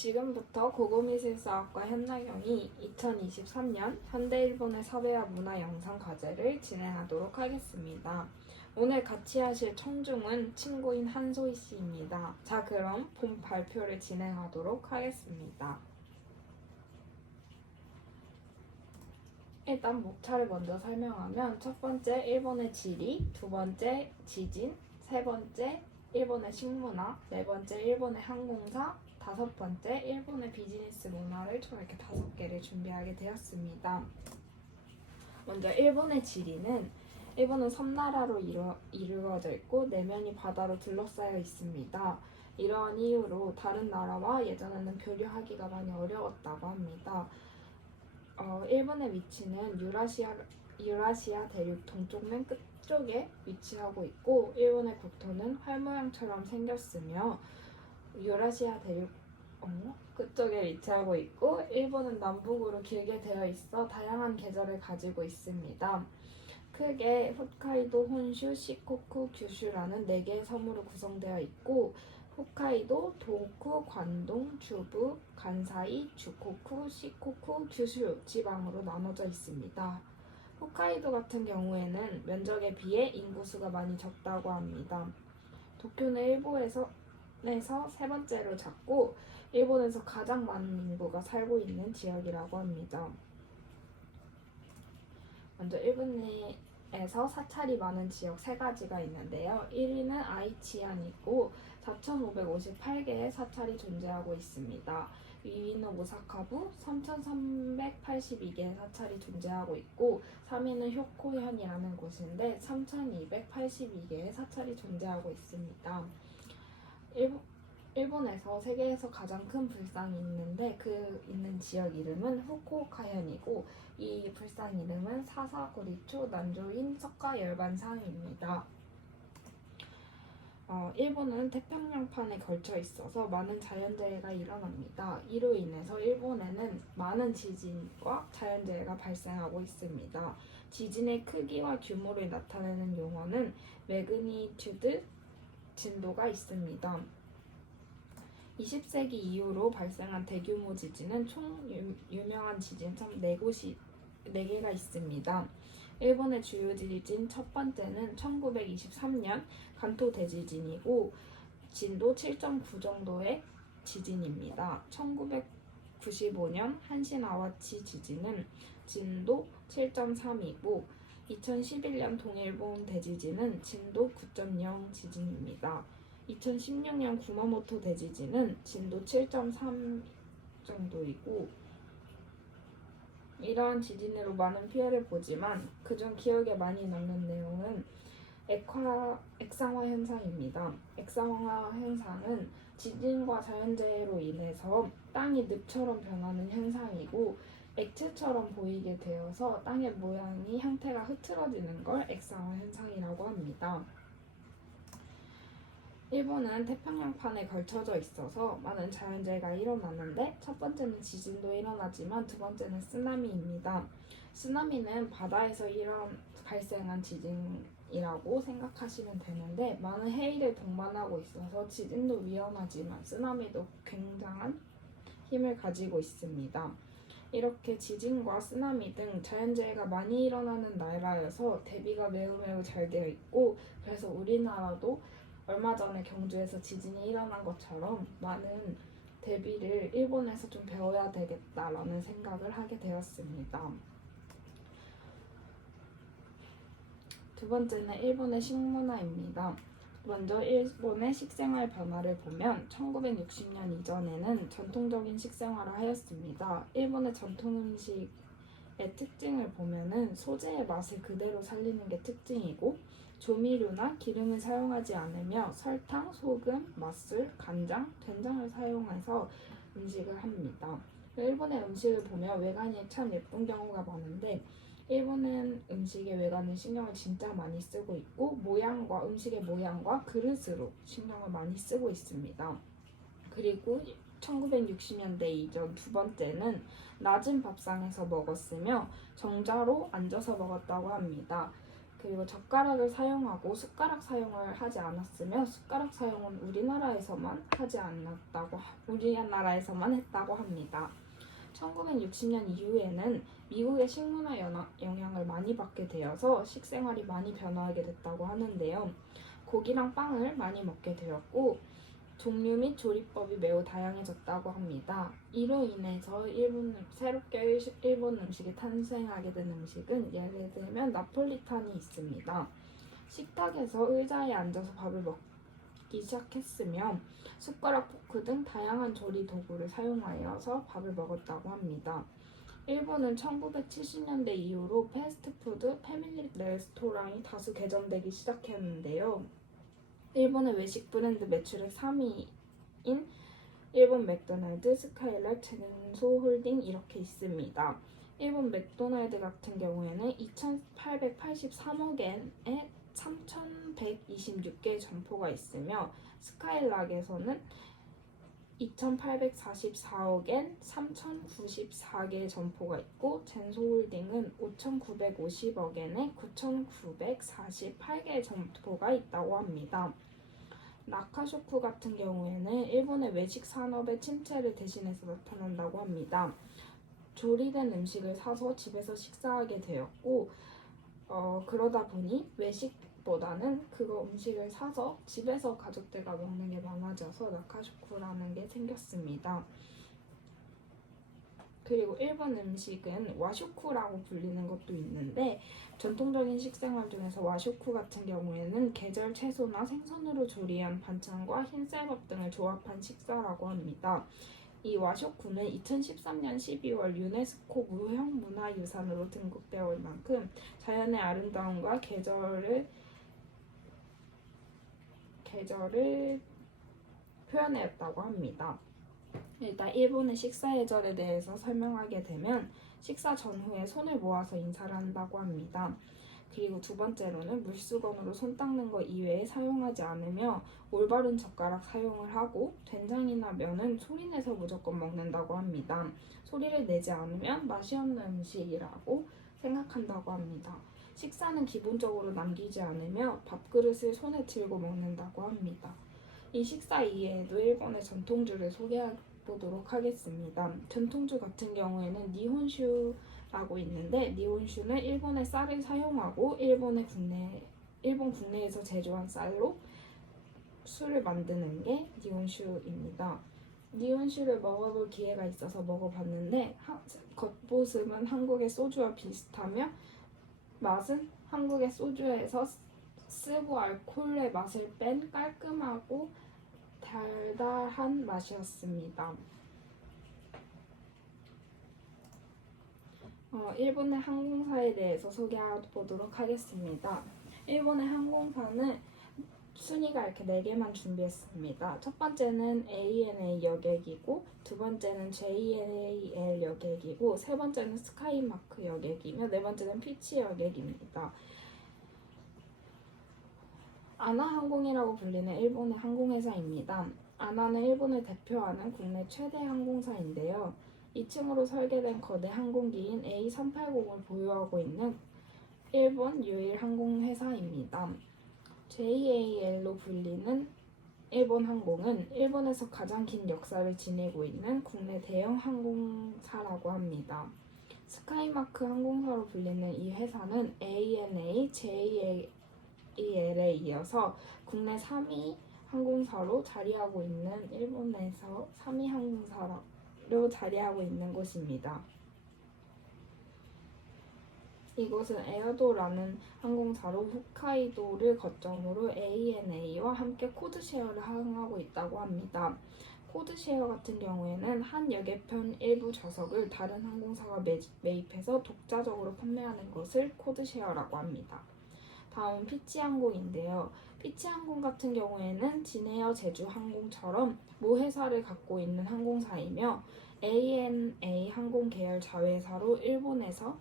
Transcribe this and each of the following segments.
지금부터 고고미술사학과 현나경이 2023년 현대일본의 사회와 문화 영상 과제를 진행하도록 하겠습니다. 오늘 같이 하실 청중은 친구인 한소희 씨입니다. 자, 그럼 본 발표를 진행하도록 하겠습니다. 일단 목차를 먼저 설명하면 첫 번째 일본의 지리, 두 번째 지진, 세 번째 일본의 식문화, 네 번째 일본의 항공사, 다섯 번째 일본의 비즈니스 문화를 총 이렇게 5개를 준비하게 되었습니다. 먼저 일본의 지리는 일본은 섬나라로 이루어져 있고 내면이 바다로 둘러싸여 있습니다. 이러한 이유로 다른 나라와 예전에는 교류하기가 많이 어려웠다고 합니다. 일본의 위치는 유라시아 대륙 동쪽 맨 끝쪽에 위치하고 있고 일본의 국토는 활 모양처럼 생겼으며 유라시아 대륙 끝쪽에 위치하고 있고 일본은 남북으로 길게 되어 있어 다양한 계절을 가지고 있습니다. 크게 홋카이도, 혼슈, 시코쿠, 규슈라는 4개의 섬으로 구성되어 있고 홋카이도, 도호쿠, 관동, 주부, 간사이, 주코쿠, 시코쿠, 규슈 지방으로 나눠져 있습니다. 홋카이도 같은 경우에는 면적에 비해 인구수가 많이 적다고 합니다. 도쿄는 일본에서 세 번째로 작고 일본에서 가장 많은 인구가 살고 있는 지역이라고 합니다. 먼저 일본에서 사찰이 많은 지역 3가지가 있는데요. 1위는 아이치현이고 4,558개의 사찰이 존재하고 있습니다. 2위는 오사카부 3,382개의 사찰이 존재하고 있고 3위는 효코현이라는 곳인데 3,282개의 사찰이 존재하고 있습니다. 일본에서 세계에서 가장 큰 불상이 있는데 그 있는 지역 이름은 후쿠오카현이고 이 불상 이름은 사사고리초 난조인 석가열반상입니다. 일본은 태평양판에 걸쳐 있어서 많은 자연재해가 일어납니다. 이로 인해서 일본에는 많은 지진과 자연재해가 발생하고 있습니다. 지진의 크기와 규모를 나타내는 용어는 매그니튜드 진도가 있습니다. 20세기 이후로 발생한 대규모 지진은 총 유명한 지진섬 4개가 있습니다. 일본의 주요 지진 첫 번째는 1923년 간토 대지진이고 진도 7.9 정도의 지진입니다. 1995년 한신 아와치 지진은 진도 7.3이고 2011년 동일본 대지진은 진도 9.0 지진입니다. 2016년 구마모토 대지진은 진도 7.3 정도이고 이러한 지진으로 많은 피해를 보지만 그중 기억에 많이 남는 내용은 액상화 현상입니다. 액상화 현상은 지진과 자연재해로 인해서 땅이 늪처럼 변하는 현상이고 액체처럼 보이게 되어서 땅의 모양이 형태가 흐트러지는 걸 액상화 현상이라고 합니다. 일본은 태평양판에 걸쳐져 있어서 많은 자연재해가 일어나는데 첫 번째는 지진도 일어나지만 두 번째는 쓰나미입니다. 쓰나미는 바다에서 발생한 지진이라고 생각하시면 되는데 많은 해일을 동반하고 있어서 지진도 위험하지만 쓰나미도 굉장한 힘을 가지고 있습니다. 이렇게 지진과 쓰나미 등 자연재해가 많이 일어나는 나라여서 대비가 매우 잘 되어 있고 그래서 우리나라도 얼마 전에 경주에서 지진이 일어난 것처럼 많은 대비를 일본에서 좀 배워야 되겠다라는 생각을 하게 되었습니다. 두 번째는 일본의 식문화입니다. 먼저 일본의 식생활 변화를 보면 1960년 이전에는 전통적인 식생활을 하였습니다. 일본의 전통 음식의 특징을 보면은 소재의 맛을 그대로 살리는 게 특징이고 조미료나 기름을 사용하지 않으며 설탕, 소금, 맛술, 간장, 된장을 사용해서 음식을 합니다. 일본의 음식을 보면 외관이 참 예쁜 경우가 많은데 일본은 음식의 외관에 신경을 진짜 많이 쓰고 있고 음식의 모양과 그릇으로 신경을 많이 쓰고 있습니다. 그리고 1960년대 이전 두 번째는 낮은 밥상에서 먹었으며 정자로 앉아서 먹었다고 합니다. 그리고 젓가락을 사용하고 숟가락 사용을 하지 않았으며 숟가락 사용은 우리나라에서만 했다고 합니다. 1960년 이후에는 미국의 식문화 영향을 많이 받게 되어서 식생활이 많이 변화하게 됐다고 하는데요. 고기랑 빵을 많이 먹게 되었고 종류 및 조리법이 매우 다양해졌다고 합니다. 이로 인해서 새롭게 일본 음식이 탄생하게 된 음식은 예를 들면 나폴리탄이 있습니다. 식탁에서 의자에 앉아서 밥을 먹기 시작했으며 숟가락, 포크 등 다양한 조리 도구를 사용하여서 밥을 먹었다고 합니다. 일본은 1970년대 이후로 패스트푸드, 패밀리 레스토랑이 다수 개점되기 시작했는데요. 일본의 외식 브랜드 매출액 3위인 일본 맥도날드, 스카이락, 젠소홀딩 이렇게 있습니다. 일본 맥도날드 같은 경우에는 2,883억엔에 3,126개의 점포가 있으며 스카이락에서는 2,844억엔 3,094개의 점포가 있고 젠소홀딩은 5,950억엔에 9,948개의 점포가 있다고 합니다. 나카쇼쿠 같은 경우에는 일본의 외식 산업의 침체를 대신해서 나타난다고 합니다. 조리된 음식을 사서 집에서 식사하게 되었고 그러다 보니 외식보다는 그거 음식을 사서 집에서 가족들과 먹는 게 많아져서 나카쇼쿠라는 게 생겼습니다. 그리고 일본 음식은 와쇼쿠라고 불리는 것도 있는데 전통적인 식생활 중에서 와쇼쿠 같은 경우에는 계절 채소나 생선으로 조리한 반찬과 흰쌀밥 등을 조합한 식사라고 합니다. 이 와쇼쿠는 2013년 12월 유네스코 무형문화유산으로 등극되어 올 만큼 자연의 아름다움과 계절을 표현했다고 합니다. 일단 일본의 식사 예절에 대해서 설명하게 되면 식사 전후에 손을 모아서 인사를 한다고 합니다. 그리고 두 번째로는 물수건으로 손 닦는 것 이외에 사용하지 않으며 올바른 젓가락 사용을 하고 된장이나 면은 소리내서 무조건 먹는다고 합니다. 소리를 내지 않으면 맛이 없는 음식이라고 생각한다고 합니다. 식사는 기본적으로 남기지 않으며 밥그릇을 손에 들고 먹는다고 합니다. 이 식사 이외에도 일본의 전통주를 소개해보도록 하겠습니다. 전통주 같은 경우에는 니혼슈라고 있는데 니혼슈는 일본의 쌀을 사용하고 일본 국내에서 제조한 쌀로 술을 만드는 게 니혼슈입니다. 니혼슈를 먹어볼 기회가 있어서 먹어봤는데 겉모습은 한국의 소주와 비슷하며 맛은 한국의 소주에서 쓰고 알코올의 맛을 뺀 깔끔하고 달달한 맛이었습니다. 일본의 항공사에 대해서 소개해보도록 하겠습니다. 일본의 항공사는 순위가 이렇게 4개만 준비했습니다. 첫 번째는 ANA 여객이고 두 번째는 JAL 여객이고 세 번째는 스카이마크 여객이며 네 번째는 피치 여객입니다. 아나항공이라고 불리는 일본의 항공회사입니다. 아나는 일본을 대표하는 국내 최대 항공사인데요. 2층으로 설계된 거대 항공기인 A380을 보유하고 있는 일본 유일 항공회사입니다. JAL로 불리는 일본 항공은 일본에서 가장 긴 역사를 지니고 있는 국내 대형 항공사라고 합니다. 스카이마크 항공사로 불리는 이 회사는 ANA, JAL에 이어서 국내 3위 항공사로 자리하고 있는 일본에서 3위 항공사로 자리하고 있는 곳입니다. 이곳은 에어도라는 항공사로 홋카이도를 거점으로 ANA와 함께 코드셰어를 항하고 있다고 합니다. 코드셰어 같은 경우에는 한 여객편 일부 좌석을 다른 항공사가 매입해서 독자적으로 판매하는 것을 코드셰어라고 합니다. 다음은 피치항공인데요. 피치항공 같은 경우에는 진에어 제주항공처럼 모 회사를 갖고 있는 항공사이며 ANA 항공 계열 자회사로 일본에서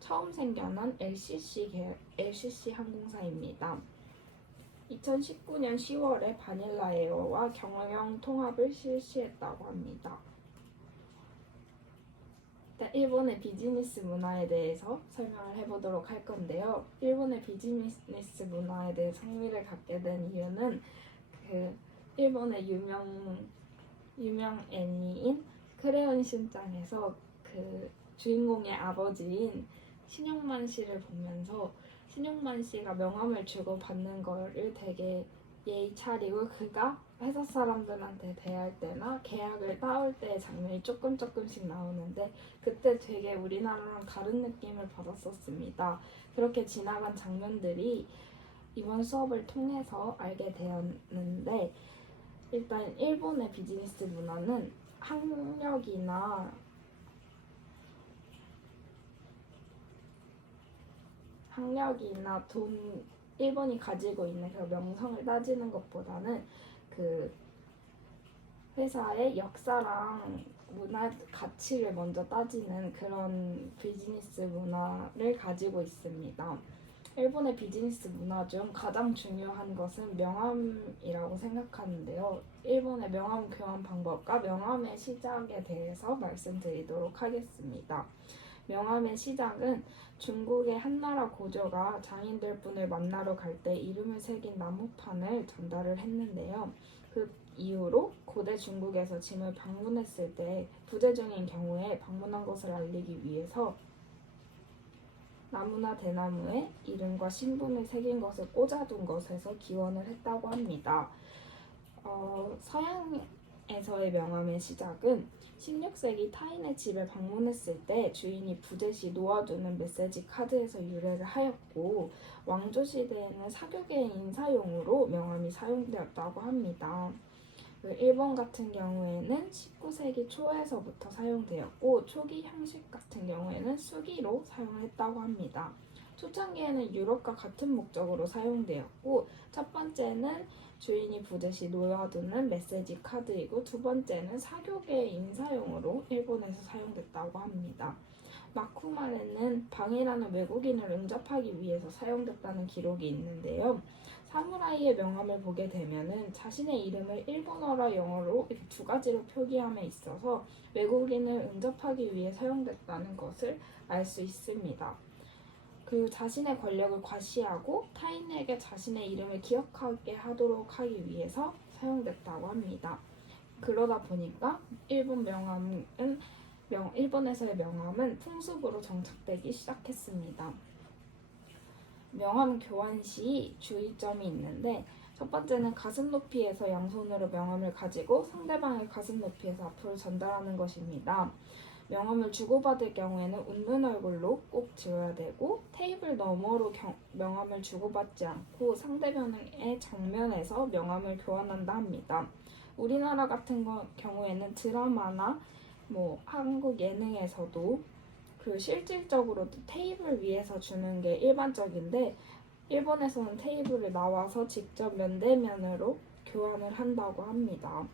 처음 생겨난 LCC 항공사입니다. 2019년 10월에 바닐라 에어와 경영 통합을 실시했다고 합니다. 일단 일본의 비즈니스 문화에 대해서 설명을 해보도록 할 건데요. 일본의 비즈니스 문화에 대해서 흥미를 갖게 된 이유는 그 일본의 유명 애니인 크레용 신짱에서 그 주인공의 아버지인 신용만 씨를 보면서 신용만 씨가 명함을 주고 받는 거를 되게 예의 차리고 그가 회사 사람들한테 대할 때나 계약을 따올 때의 장면이 조금씩 나오는데 그때 되게 우리나라랑 다른 느낌을 받았었습니다. 그렇게 지나간 장면들이 이번 수업을 통해서 알게 되었는데 일단 일본의 비즈니스 문화는 학력이나 돈 일본이 가지고 있는 그 명성을 따지는 것보다는 그 회사의 역사랑 문화 가치를 먼저 따지는 그런 비즈니스 문화를 가지고 있습니다. 일본의 비즈니스 문화 중 가장 중요한 것은 명함이라고 생각하는데요. 일본의 명함 교환 방법과 명함의 시작에 대해서 말씀드리도록 하겠습니다. 명함의 시작은 중국의 한나라 고조가 장인들 분을 만나러 갈 때 이름을 새긴 나무판을 전달을 했는데요. 그 이후로 고대 중국에서 짐을 방문했을 때 부재 중인 경우에 방문한 것을 알리기 위해서 나무나 대나무에 이름과 신분을 새긴 것을 꽂아둔 것에서 기원을 했다고 합니다. 서양에서의 명함의 시작은 16세기 타인의 집에 방문했을 때 주인이 부재 시 놓아두는 메시지 카드에서 유래를 하였고 왕조 시대에는 사교계의 인사용으로 명함이 사용되었다고 합니다. 일본 같은 경우에는 19세기 초에서부터 사용되었고 초기 형식 같은 경우에는 수기로 사용했다고 합니다. 초창기에는 유럽과 같은 목적으로 사용되었고 첫 번째는 주인이 부재 시 놓아두는 메시지 카드이고 두 번째는 사교계의 인사용으로 일본에서 사용됐다고 합니다. 마쿠말에는 방이라는 외국인을 응접하기 위해서 사용됐다는 기록이 있는데요. 사무라이의 명함을 보게 되면은 자신의 이름을 일본어라 영어로 이렇게 두 가지로 표기함에 있어서 외국인을 응접하기 위해 사용됐다는 것을 알 수 있습니다. 그 자신의 권력을 과시하고 타인에게 자신의 이름을 기억하게 하도록 하기 위해서 사용됐다고 합니다. 그러다 보니까 일본에서의 명함은 풍습으로 정착되기 시작했습니다. 명함 교환 시 주의점이 있는데 첫 번째는 가슴 높이에서 양손으로 명함을 가지고 상대방의 가슴 높이에서 앞으로 전달하는 것입니다. 명함을 주고받을 경우에는 웃는 얼굴로 꼭 지어야 되고 테이블 너머로 명함을 주고받지 않고 상대방의 정면에서 명함을 교환한다 합니다. 우리나라 같은 경우에는 드라마나 한국 예능에서도 그 실질적으로 테이블 위에서 주는 게 일반적인데 일본에서는 테이블을 나와서 직접 면대면으로 교환을 한다고 합니다.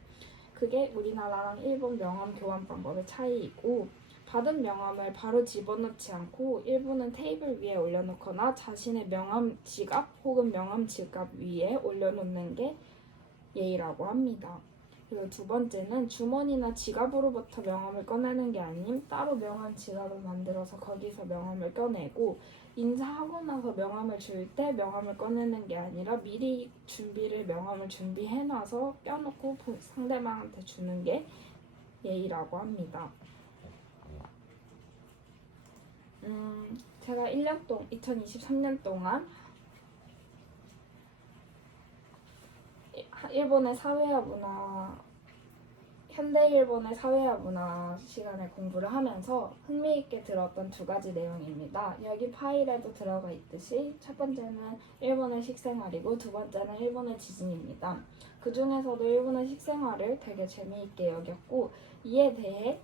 그게 우리나라랑 일본 명함 교환 방법의 차이이고 받은 명함을 바로 집어넣지 않고 일본은 테이블 위에 올려놓거나 자신의 명함 지갑 혹은 명함 지갑 위에 올려놓는 게 예의라고 합니다. 그리고 두 번째는 주머니나 지갑으로부터 명함을 꺼내는 게 아닌 따로 명함 지갑을 만들어서 거기서 명함을 꺼내고 인사하고 나서 명함을 줄 때 명함을 꺼내는 게 아니라 미리 명함을 준비해놔서 껴놓고 상대방한테 주는 게 예의라고 합니다. 제가 2023년 동안 일본의 사회와 문화, 현대 일본의 사회와 문화 시간에 공부를 하면서 흥미있게 들었던 두 가지 내용입니다. 여기 파일에도 들어가 있듯이 첫 번째는 일본의 식생활이고 두 번째는 일본의 지진입니다. 그 중에서도 일본의 식생활을 되게 재미있게 여겼고 이에 대해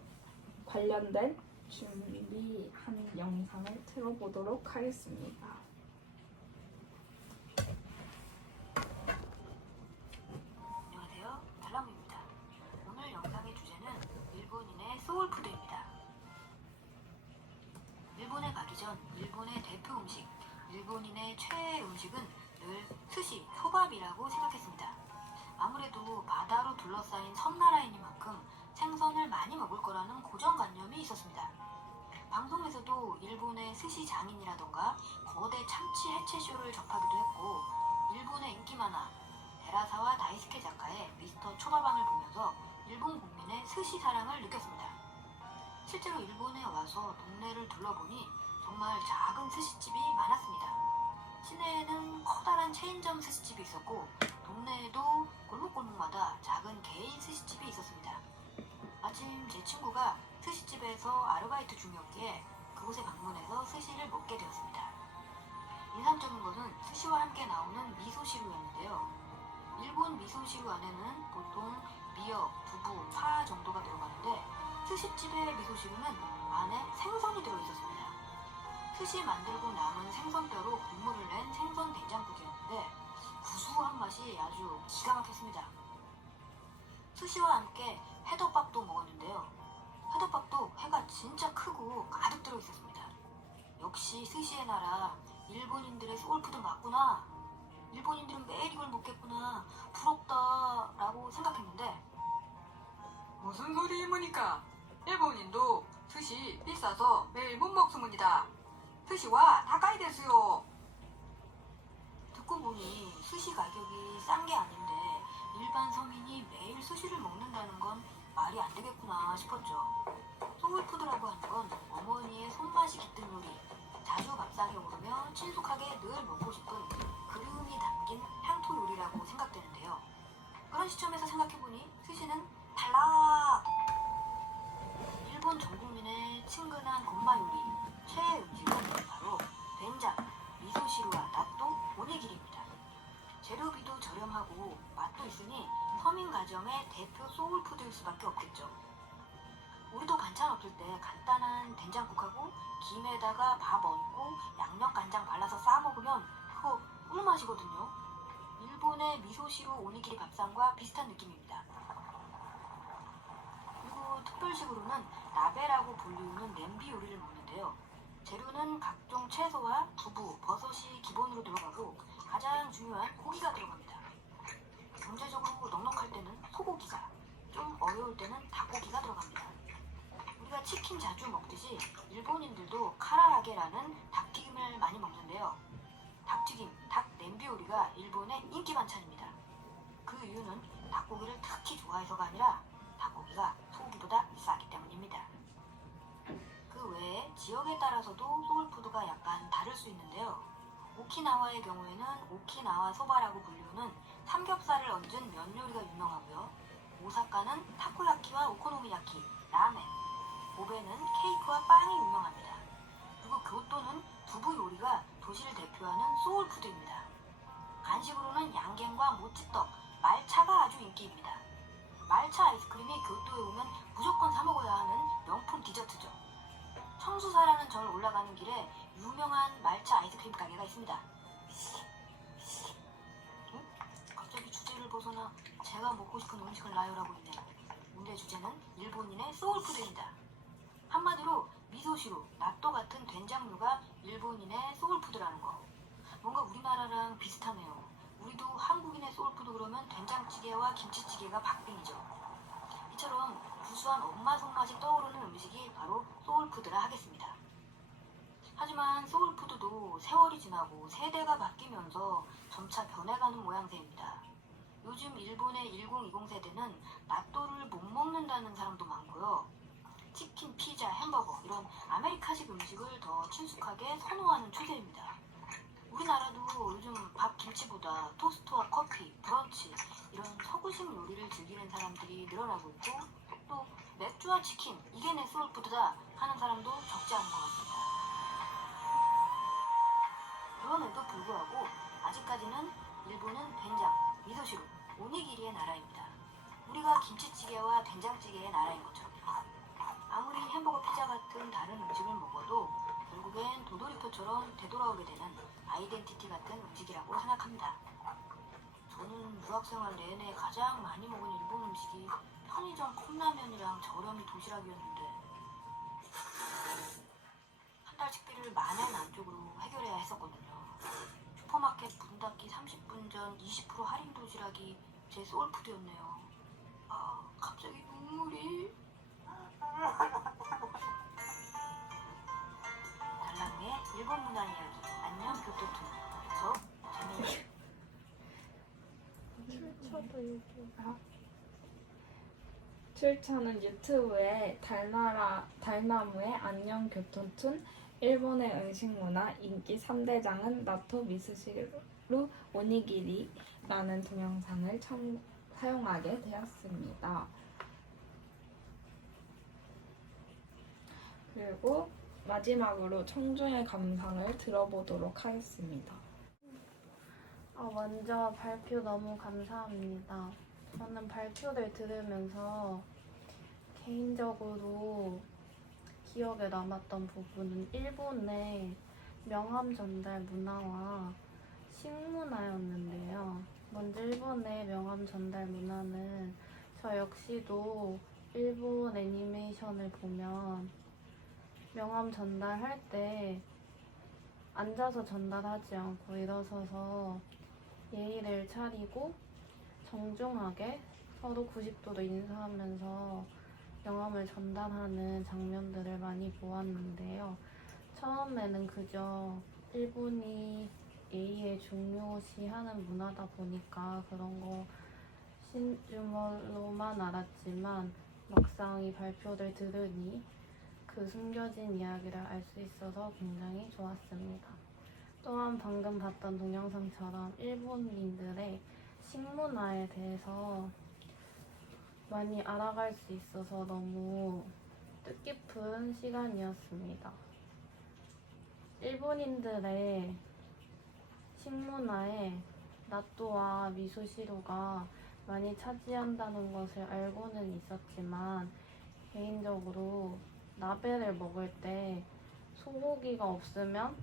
관련된 준비한 영상을 틀어보도록 하겠습니다. 소울푸드입니다. 일본에 가기 전 일본의 대표 음식, 일본인의 최애 음식은 늘 스시, 초밥이라고 생각했습니다. 아무래도 바다로 둘러싸인 섬나라이니만큼 생선을 많이 먹을 거라는 고정관념이 있었습니다. 방송에서도 일본의 스시 장인이라던가 거대 참치 해체쇼를 접하기도 했고, 일본의 인기 만화 데라사와 다이스케 작가의 미스터 초밥왕을 보면서 일본 국민의 스시 사랑을 느꼈습니다. 실제로 일본에 와서 동네를 둘러보니 정말 작은 스시집이 많았습니다. 시내에는 커다란 체인점 스시집이 있었고, 동네에도 골목골목마다 작은 개인 스시집이 있었습니다. 마침 제 친구가 스시집에서 아르바이트 중이었기에 그곳에 방문해서 스시를 먹게 되었습니다. 인상적인 것은 스시와 함께 나오는 미소시루였는데요. 일본 미소시루 안에는 보통 미역, 두부, 파 정도가 들어가는데, 스시집의 미소시루는 안에 생선이 들어있었습니다. 스시 만들고 남은 생선뼈로 국물을 낸 생선 된장국이었는데 구수한 맛이 아주 기가 막혔습니다. 스시와 함께 회덮밥도 먹었는데요. 회덮밥도 회가 진짜 크고 가득 들어있었습니다. 역시 스시의 나라, 일본인들의 소울푸드 맞구나. 일본인들은 매일 이걸 먹겠구나. 부럽다 라고 생각했는데, 무슨 소리입니까? 일본인도 스시 비싸서 매일 못 먹습니다. 스시와 다카이 데스요. 듣고 보니 스시 가격이 싼 게 아닌데 일반 서민이 매일 스시를 먹는다는 건 말이 안 되겠구나 싶었죠. 소울푸드라고 하는 건 어머니의 손맛이 깃든 요리, 자주 밥상에 오르며 친숙하게 늘 먹고 싶은 그리움이 담긴 향토 요리라고 생각되는데요. 그런 시점에서 생각해보니 스시는 달라! 일본 전 국민의 친근한 곤마 요리, 최애 음식은 바로 된장, 미소시루와 나또, 오니기리입니다. 재료비도 저렴하고 맛도 있으니 서민 가정의 대표 소울푸드일 수밖에 없겠죠. 우리도 반찬 없을 때 간단한 된장국하고 김에다가 밥 얹고 양념 간장 발라서 싸 먹으면 그거 꿀맛이거든요. 일본의 미소시루 오니기리 밥상과 비슷한 느낌입니다. 그리고 특별식으로는 나베라고 불리우는 냄비 요리를 먹는데요. 재료는 각종 채소와 두부, 버섯이 기본으로 들어가고 가장 중요한 고기가 들어갑니다. 경제적으로 넉넉할 때는 소고기가, 좀 어려울 때는 닭고기가 들어갑니다. 우리가 치킨 자주 먹듯이 일본인들도 카라아게라는 닭튀김을 많이 먹는데요. 닭튀김, 닭 냄비 요리가 일본의 인기 반찬입니다. 그 이유는 닭고기를 특히 좋아해서가 아니라 닭고기가 소고기보다 싸기 때문입니다. 그 외에 지역에 따라서도 소울푸드가 약간 다를 수 있는데요. 오키나와의 경우에는 오키나와 소바라고 불리우는 삼겹살을 얹은 면 요리가 유명하고요. 오사카는 타코야키와 오코노미야키, 라멘, 고베는 케이크와 빵이 유명합니다. 그리고 교토는 두부 요리가 도시를 대표하는 소울푸드입니다. 간식으로는 양갱과 모찌떡, 말차가 아주 인기입니다. 말차 아이스크림이 교토에 오면 무조건 사 먹어야 하는 명품 디저트죠. 청수사라는 절 올라가는 길에 유명한 말차 아이스크림 가게가 있습니다. 갑자기 주제를 벗어나 제가 먹고 싶은 음식을 나열하고 있네요. 오늘의 주제는 일본인의 소울푸드입니다. 한마디로 미소시루, 나또 같은 된장류가 일본인의 소울푸드라는 거. 뭔가 우리나라랑 비슷하네요. 우리도 한국인의 소울푸드 그러면 된장찌개와 김치찌개가 박빙이죠. 이처럼 구수한 엄마 손맛이 떠오르는 음식이 바로 소울푸드라 하겠습니다. 하지만 소울푸드도 세월이 지나고 세대가 바뀌면서 점차 변해가는 모양새입니다. 요즘 일본의 1020 세대는 나또를 못 먹는다는 사람도 많고요. 치킨, 피자, 햄버거 이런 아메리카식 음식을 더 친숙하게 선호하는 추세입니다. 우리나라도 요즘 밥, 김치보다 토스트와 커피, 브런치 이런 서구식 요리를 즐기는 사람들이 늘어나고 있고, 또 맥주와 치킨, 이게 내 소울푸드다 하는 사람도 적지 않은 것 같습니다. 그럼에도 불구하고 아직까지는 일본은 된장, 미소시루, 오니기리의 나라입니다. 우리가 김치찌개와 된장찌개의 나라인 것처럼. 아무리 햄버거, 피자 같은 다른 음식을 먹어도 결국엔 도돌이표처럼 되돌아오게 되는 아이덴티티 같은 음식이라고 생각합니다. 저는 유학생활 내내 가장 많이 먹은 일본 음식이 편의점 컵라면이랑 저렴이 도시락이었는데 한 달 식비를 만원 안쪽으로 해결해야 했었거든요. 슈퍼마켓 문 닫기 30분 전 20% 할인 도시락이 제 소울푸드였네요. 갑자기 눈물이... 출처는 유튜브에 달나무의 안녕 교토툰, 일본의 음식문화 인기 3대장은 나토 미스시루 오니기리라는 동영상을 사용하게 되었습니다. 그리고 마지막으로 청중의 감상을 들어보도록 하겠습니다. 먼저 발표 너무 감사합니다. 저는 발표를 들으면서 개인적으로 기억에 남았던 부분은 일본의 명함 전달 문화와 식문화였는데요. 먼저 일본의 명함 전달 문화는 저 역시도 일본 애니메이션을 보면 명함 전달할 때 앉아서 전달하지 않고 일어서서 예의를 차리고 정중하게 서로 90도로 인사하면서 명함을 전달하는 장면들을 많이 보았는데요. 처음에는 그저 일본이 예의에 중요시하는 문화다 보니까 그런 거 신주머로만 알았지만 막상 이 발표를 들으니 그 숨겨진 이야기를 알 수 있어서 굉장히 좋았습니다. 또한 방금 봤던 동영상처럼 일본인들의 식문화에 대해서 많이 알아갈 수 있어서 너무 뜻깊은 시간이었습니다. 일본인들의 식문화에 나또와 미소시루가 많이 차지한다는 것을 알고는 있었지만 개인적으로 나베를 먹을 때 소고기가 없으면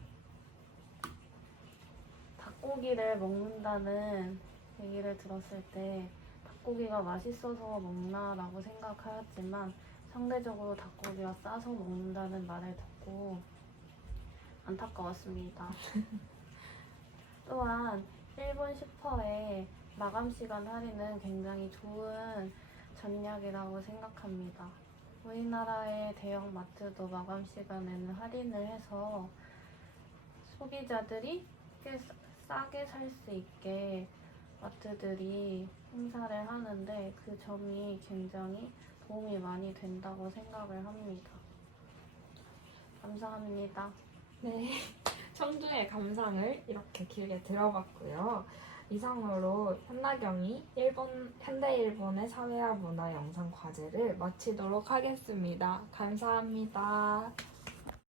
닭고기를 먹는다는 얘기를 들었을 때 닭고기가 맛있어서 먹나라고 생각하였지만 상대적으로 닭고기가 싸서 먹는다는 말을 듣고 안타까웠습니다. 또한 일본 슈퍼의 마감시간 할인은 굉장히 좋은 전략이라고 생각합니다. 우리나라의 대형 마트도 마감시간에는 할인을 해서 소비자들이 꽤 싸게 살 수 있게 마트들이 행사를 하는데 그 점이 굉장히 도움이 많이 된다고 생각을 합니다. 감사합니다. 네, 청중의 감상을 이렇게 길게 들어봤고요. 이상으로 현나경이 현대일본의 사회와 문화 영상 과제를 마치도록 하겠습니다. 감사합니다.